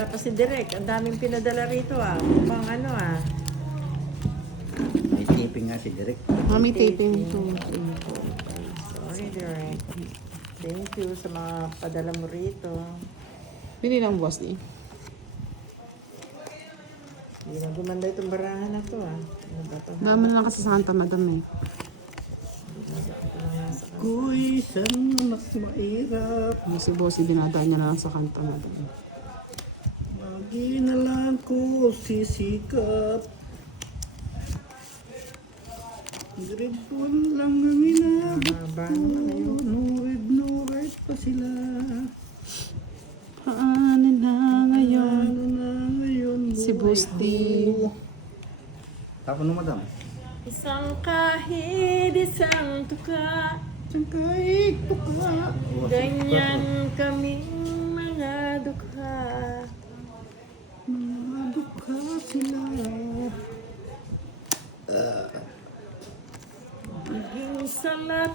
Wala pa si Direk. Ang daming pinadala rito ah. Mukhang ano ah. May taping nga si Direk. Mami taping to. Sorry Direk. Thank you sa mga padala mo rito. Bili lang boss di. Hindi na gumanda itong barahan na to ah. Ano ba ito? Dami na lang kasi sa Santa Madam eh. Kuy, saan mas mahirap? Yung si boss, dinadaan niya na lang sa Santa Madam. Lagi na lang ko sisikap. Grade 1 lang ang Mahaba naman eh. no red pa sila. Paano na ngayon? Ano na ngayon? Si boss di. Tapos no, madam? Isang kahit isang tuka. Saan kahit tuka? Ganyan kaming mga dukha. Mga dukha sila. Maging salat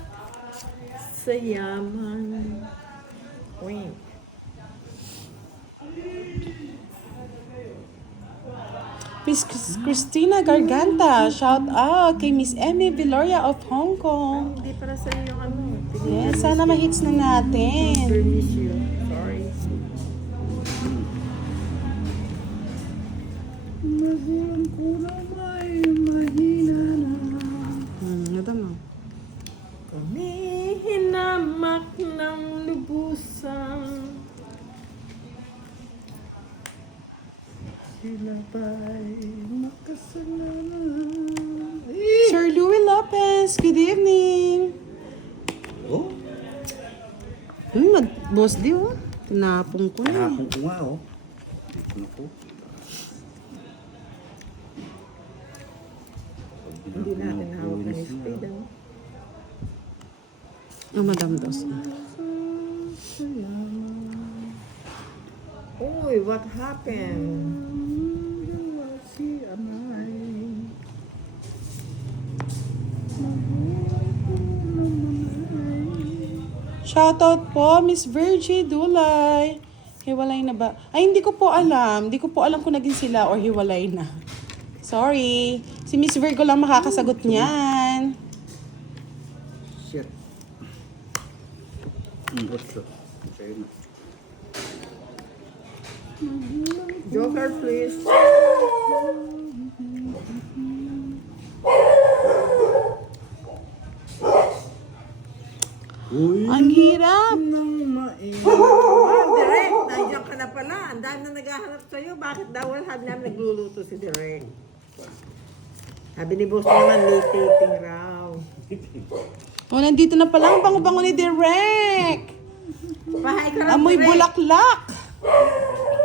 sa yaman. Wait. Miss Christina Garganta, shout out kay Miss Emmy Viloria of Hong Kong. Hindi para sa iyo yung ano. Yes, sana ma-hits na natin. Furnish you. Sorry. Magulang ko na may mahina na. Nadam mo. Kami hinamak ng lubusan. Sila ba'y makasalanan? Sir Louie Lopez, good evening. Oh, Boss di oh. Tinapong ko na. kahapon ko nga oh. Dito na po. Hindi natin hawak ng speed. Ano? Oh, Madam Dos. Uy, what happened? Si Amay. Shoutout po, Miss Virgie Dulay. Hiwalay na ba? Ay, hindi ko po alam. Hindi ko po alam kung naging sila or hiwalay na. Sorry. Si Miss Virgo lang makakasagot niyan. Shit. Gusto. Sa'yo na. Joker, please. Uy, Ang hirap. nang main. Oh, Direk, nandiyan ka na pala. Ang dami na naghahanap sa'yo. Bakit daw wala namin nagluluto si Direk? Sabi ni Boss naman, late taping raw. Oh, nandito na pala ang bango-bango ni Direk. Pahay ka lang, Amoy Direk. bulaklak.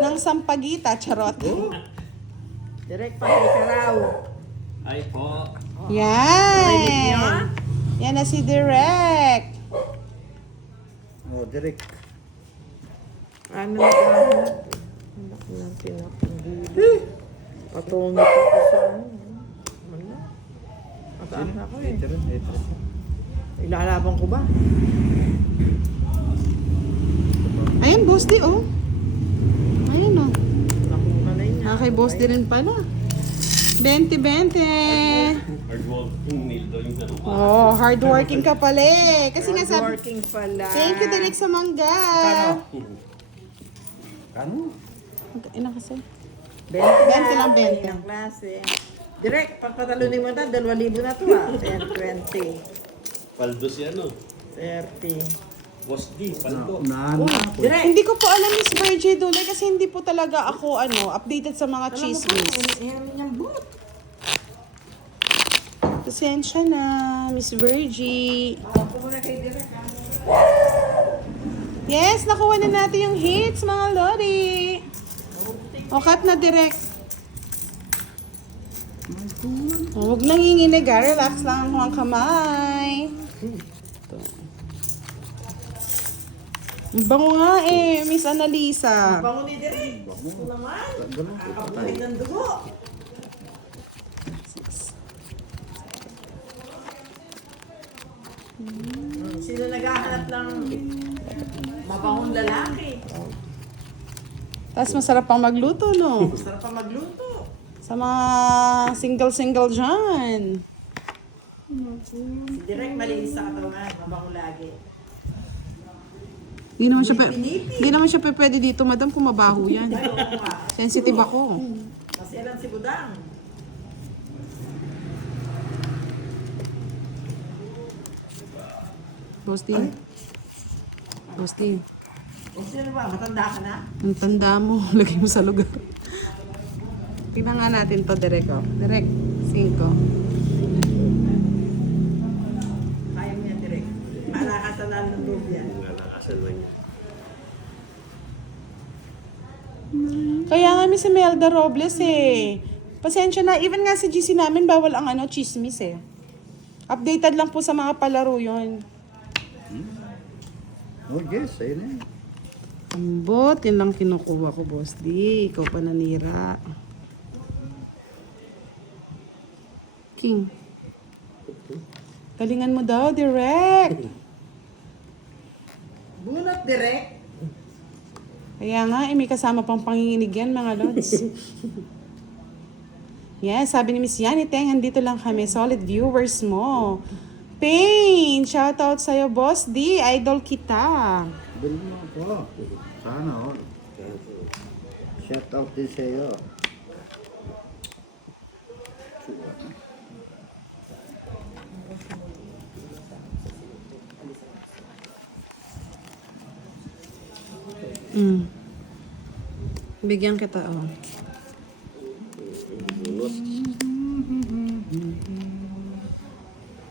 Ng sampagita, charot. Direk, pahay ka raw. Ay po. Yan. Yan na si Direk. Oh, Direk. Ano naghahanap? Anak ng pinapagili. Patungit ako sa ano. Wala. Mataas ako eh. Ito. Ilalaban ko ba? Ayan, boss di, oh. Ayan, oh. Nakuha na yun. Kay boss di rin pala. 20-20. Hardworking Nildo yung ano. Oh, hardworking ka pala eh. Kasi nga sabi, Working pala. thank you Direk sa mangga. Kano? Ina kasi. 20 lang, 20. Ang klase. Direk, pagpatalunin mo na, 2,000 na to ah. 10, 20, Paldo si ano. 30. Boss D, paldo. Unahan na ako. Direk! Hindi ko po alam Miss Virgie Dulay kasi hindi po talaga ako updated sa mga chismis. Alam mo niyang boot. Pasensya na, Miss Virgie. Ako muna kay Direk. Yes, nakuha na natin yung hits, mga lodi. O, cut na direct. Huwag nanginginig, ah. Relax lang ang kamay. Ito. Ang bango nga eh, Miss Annalisa. Bango ni Direk. Gusto naman. Kakabuhin ng dugo. Sino naghahanap ng mabangong lalaki? Tapos masarap pang magluto, no? Sarap pa magluto. Sa mga single-single dyan. Direct malinis sa katawan, mabango lagi. Hindi naman siya pwede dito, madam, kung mabaho yan. Ay, oo nga. Sensitive ako. Kasi alam si Budang. Bosti. Bosti. O sino ba? Matanda ka na? Ang tanda mo. Lagay mo sa lugar. Tingnan nga natin to, Direk. Oh. Direk, 5. Kaya mo yan direct. Malakasan lang ng loob yan. Nalakasan man niya. Kaya nga si Melda Robles eh. Pasensya na. Even nga si GC namin, bawal ang chismis eh. Updated lang po sa mga palaro yon. Oh, yes, ayun na yun. Ambot, yun lang kinukuha ko, boss. Di, ikaw pa nanira. King. Galingan mo daw, direct. Bunot direct. Kaya nga, may kasama pang panginginig yan, mga lods. Yes, sabi ni Miss Yani Teng, andito lang kami. Solid viewers mo. Pain! Shoutout sa'yo, boss. D, idol kita. Bili mo ako. Sana all. Shout out din sa'yo. Bigyan kita, oh.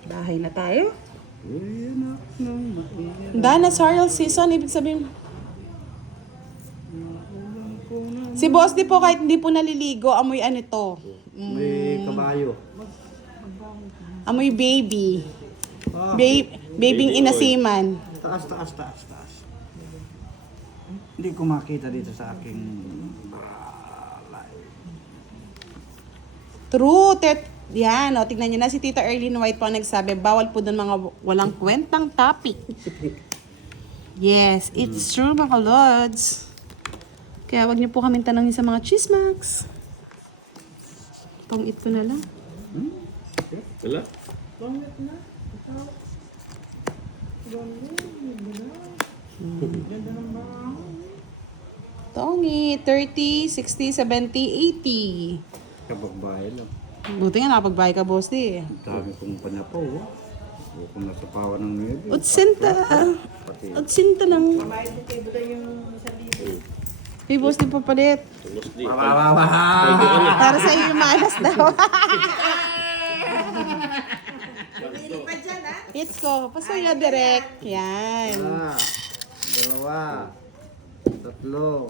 Bahay na tayo. Uy, anak ng maiyak. Dana Sarl season, ibig sabihin. Si boss di po kahit hindi po naliligo, amoy ano to. May kabayo. Amoy baby. Ah, Babing inasiman. taas. Hindi ko makita dito sa aking live. True. Yan, o, tignan nyo na si Tita Erlyn White po ang nagsabi, bawal po doon mga walang kwentang topic. Yes, it's true mga lods. Kaya wag niyo po kaming tanongin sa mga chismax. Pang-it ko na lang. Wala? Tongi, 30, 60, 70, 80. Kabagbayan lang. Buti nga nakapagbahay ka, boss di. Ang dami kong panapaw. O kung nasa pawa ng nebe. Utsinta. Pati. Utsinta ng... Kumain din kay Budang yung 1,000. Hey, boss di papalit. Tulos di. Para sa iyo yung malas daw. Pili pa dyan ha? Hits ko. Pasuya direct. Yan. 1, 2, 3, 4, 5,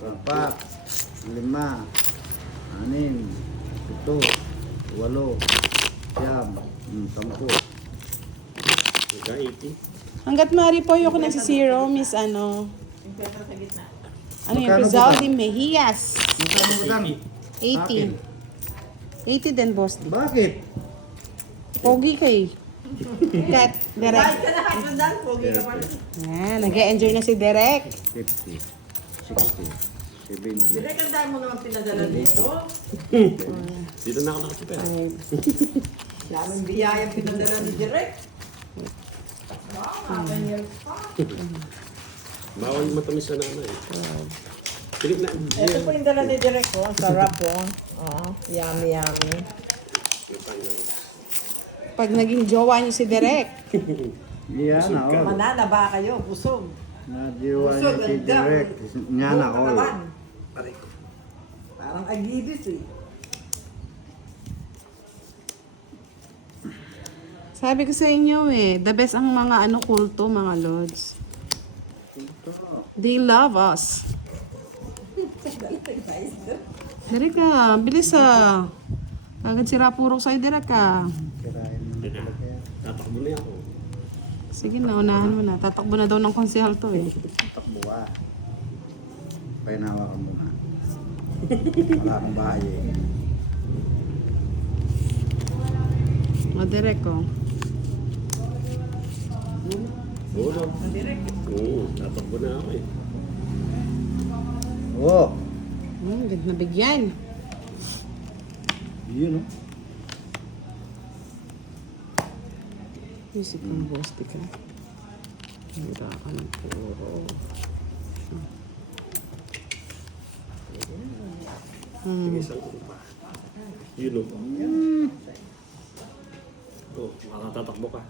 6, 7, 8, 8, 10. Nagka-80. Hanggat maaari po ayoko nagsisiro, miss ano. Yung pera sa gitna. Ano yung Magkano Rizaldi Mejias. Magkano mo lang? 80. 80 din, boss. Bakit? Pogi kay. Kat, Kahit direct. ka na Budang, pogi ka pa. Yan, nag-e-enjoy na si Derek. 50, 60, 70. Direct ang dami mo naman pinadala dito. Dito na ako nakatipid. Daming biyayang pinadala ni Direct. Wow, 10 years pa. Bawal matamis na nanay. Pilit na. Ito po yung dala ni Direct ko. Ang sarap po. Oo, yummy. Pag naging jowa niyo si Derek. Yan na, oh. Manana ba kayo? Busog. Nadiwa niya Busog, si ganda. Direk. Yan na, Buong all. katawan. Parang agibis eh. Sabi ko sa inyo eh, the best ang mga kulto, mga lords. They love us. Derek ka, bilis ah. Agad sira puro sa'yo, Derek ka. Kirain mo talaga yan. Tatakbo na ako. Sige na, unahan mo na. Tatakbo na daw ng konsehal to eh. Takbo ka. Painawa ka muna. Wala akong bahay eh. O, Derek ko. Oo, no. Oo, tatakbo na ako eh. Oh, Ganda na bigyan. yun, no? Music ng boss, di ka. Hira ka ng puro. Sige, isang ko pa. Yun o. Oh, makatatakbo ka.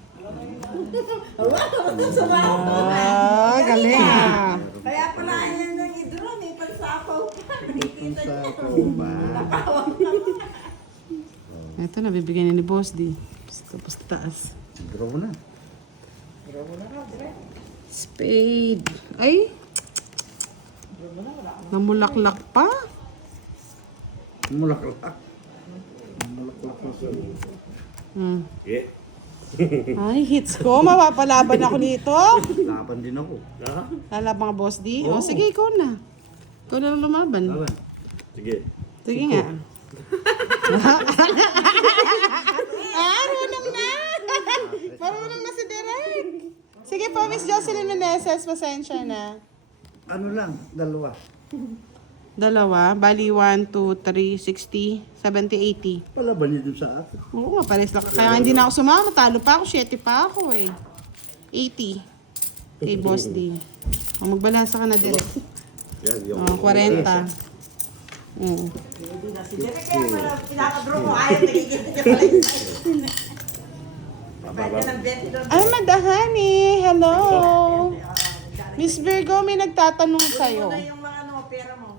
Galing ah. Kaya pala yan ng idron, may pansapaw pa. Kung sa ako ba? Ito na, bibigyan ni boss di. Tapos taas. Draw mo na. Spade. Ay! Namulaklak pa. Mulaklak. Mulaklak na sa... Yeah. Ay, hits ko. Mapapalaban ako nito. Laban din ako. Ah? Lalabang boss di. O, sige, ikaw na. Ikaw na lang lumaban. Laban. Sige. Sige nga. Marunong na. Marunong na si Derek. Sige po, Miss Jocelyn Meneses, pasensya na. Ano lang, dalawa. Dalawa, bali 1, 2, 3, 60, 70, 80. Palaban niyo dun sa akin. Oo, pares lang. Kaya hindi na ako sumama. Talo pa ako, 7 pa ako eh. 80. Kay Boss D. O, magbalasa ka na, Derek. Yan, yung... O, 40. Hindi na si Derek, kaya pala pinakadraw mo, ayaw nagiging ka pala yung Babayad ka ng 20 doon. Ay, madahani. Hello. Miss Virgo, may nagtatanong sa'yo. Muna yung mga ano, pera mo.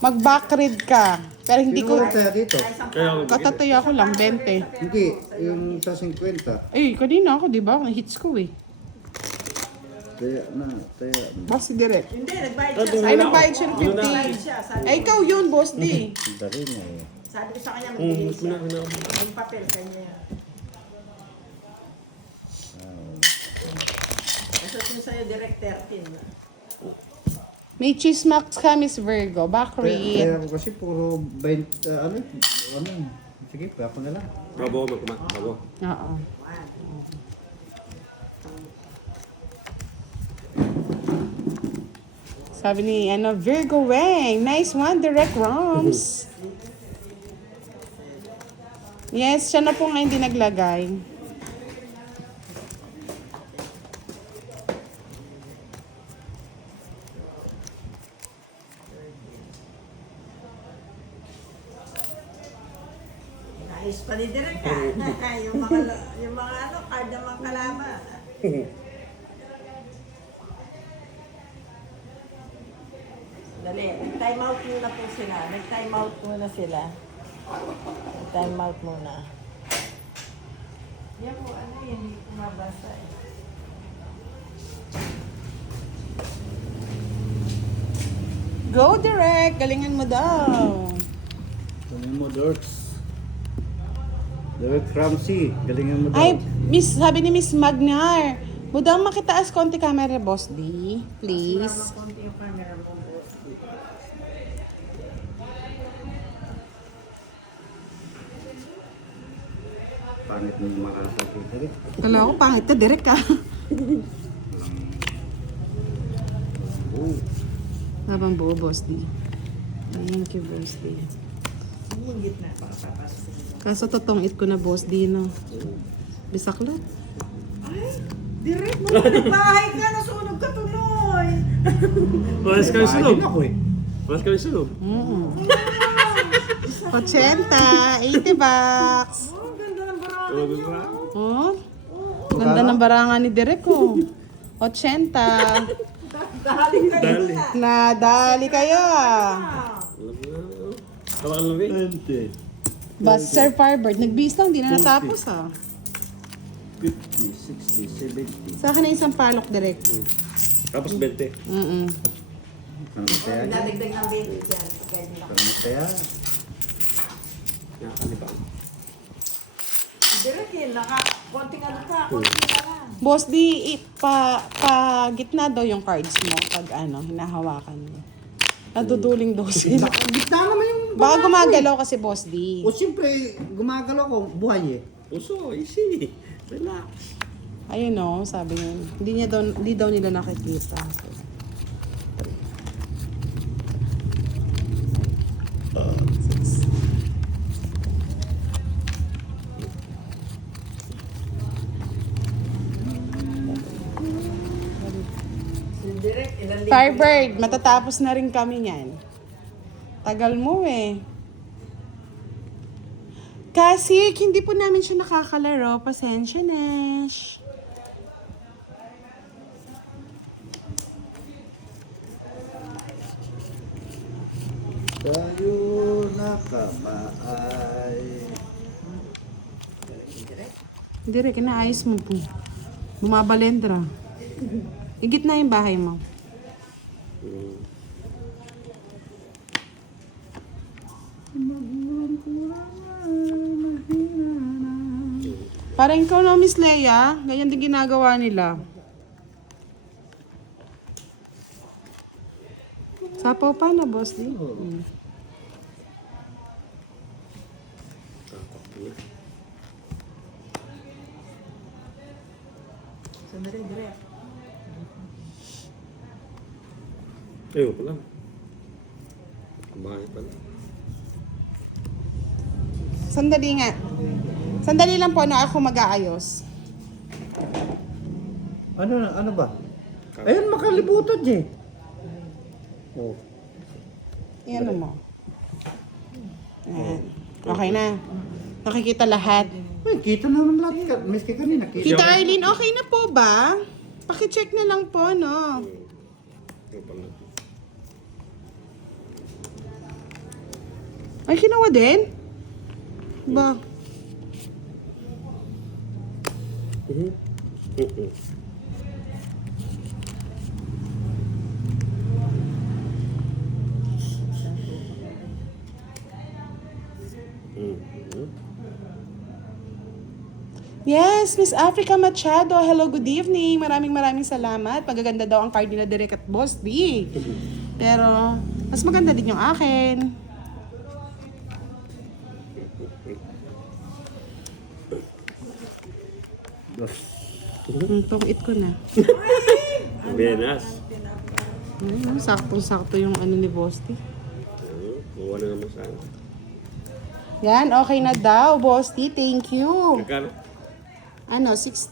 Mag-backread ka. Pero hindi ko... Sino tayo dito? Kaya ako Katataya ko lang, 20. Hindi, yung sa 50. Ay, kanina ako, di ba? Hits ko eh. Taya na. Boss, si Direk. Hindi, nagbayad siya. Ay, nagbayad siya ng Nagbayad 50. siya. Sabi, Ay, ikaw yun, Boss D. Dali niya eh. sabi ko sa kanya, magbigay siya. Muna. Yung papel, kanya yan. Kasat mo sa'yo, direct 13. May chismax ka, Miss Virgo. Backread. Kaya ako kasi puro 20, ano, sige, pa ako na lang. Bravo, magkumak. Bravo. Oo. Sabi ni Virgo Wang, nice one, Direct Roms. Yes, siya na po nga hindi naglagay. Ayos pa ni direct ha. yung mga ano, card ng mga kalaban. Dali, nag-time out muna po sila. Nag-time out muna sila. Nag-time out muna. Yan po, ano yun, hindi ko mabasa eh. Go, Direct! Galingan mo daw. Galingan mo, Dorks. Derek Ramsey, galingan mo daw. Ay, sabi ni Miss Magnar, budang makitaas konti camera, Boss D. Please. Konti yung camera mo, boss. Pangit mo makasakit. Derek. Kala ko, pangit ka, Direct ka. Oh, Habang buo, Boss D. Thank you, Boss D. Yung gitna, para papasok. Kaso totoong it ko na, Boss D, no? Bisaklat. Ay, direct mo nagbahay ka, nasunog ka tuloy. Paras kami bahay sunog. din ako eh. Paras kami sunog. 80, 80 bucks. Oh, ganda ng barang. Ano ba? Oh, ganda ng barangan ni Direk, oh. 80. Dali ka Dali. Nadali kayo, ah. Tawakan lang rin. 20, Bas, Sir Firebird, nag-bis lang, di na natapos, ah. 50, 60, 70. Sa akin na isang palok, Direk. Tapos 20. Mm-mm. Ano kaya? Dadagdag ng baby dyan. Pwede lang. Ano kaya? Nakakalipan. Direct yun, konting ano pa, konting na lang. Boss, pa gitna daw yung cards mo pag hinahawakan mo. Naduduling daw sila. Gitna naman yung... Baka gumagalaw kasi, Boss D. O siyempre, gumagalaw ko, buhay eh. Puso, easy. Relax. Ayun, no, sabi niya. Hindi daw nila nakikita. Direct, ilan libo? Firebird, matatapos na rin kami yan. Tagal mo eh. Kasi hindi po namin siya nakakalaro. Pasensya na. Tayo nakabaay. Direk, inaayos mo po. Bumabalendra. Igit na yung bahay mo. Parang ikaw na, Miss Leia. Ganyan din ginagawa nila. Sapaw pa na, boss. Di? Sandali, direct. Ayun pala. Bahay pala. Sandali nga. Sandali lang po na ako mag-aayos. Ano ba? Ayun, makalibutan eh. Oh. Iyan mo. Ayan. Okay na. Nakikita lahat. Uy, kita naman lahat. Miski kanina. Tita Arlene, okay na po ba? Pakicheck na lang po, no? Ayun pala. Ay, kinawa din? Ba? Yes, Miss Africa Machado. Hello, good evening. Maraming salamat. Magaganda daw ang card nila Direk at Boss D. Pero, mas maganda din yung akin. Tong-it ko na. Venas. Ayun, saktong-sakto yung ano ni Boss D. Kuha na naman sana. Yan, okay na daw, Boss D. Thank you. Kakano? Ano, 60.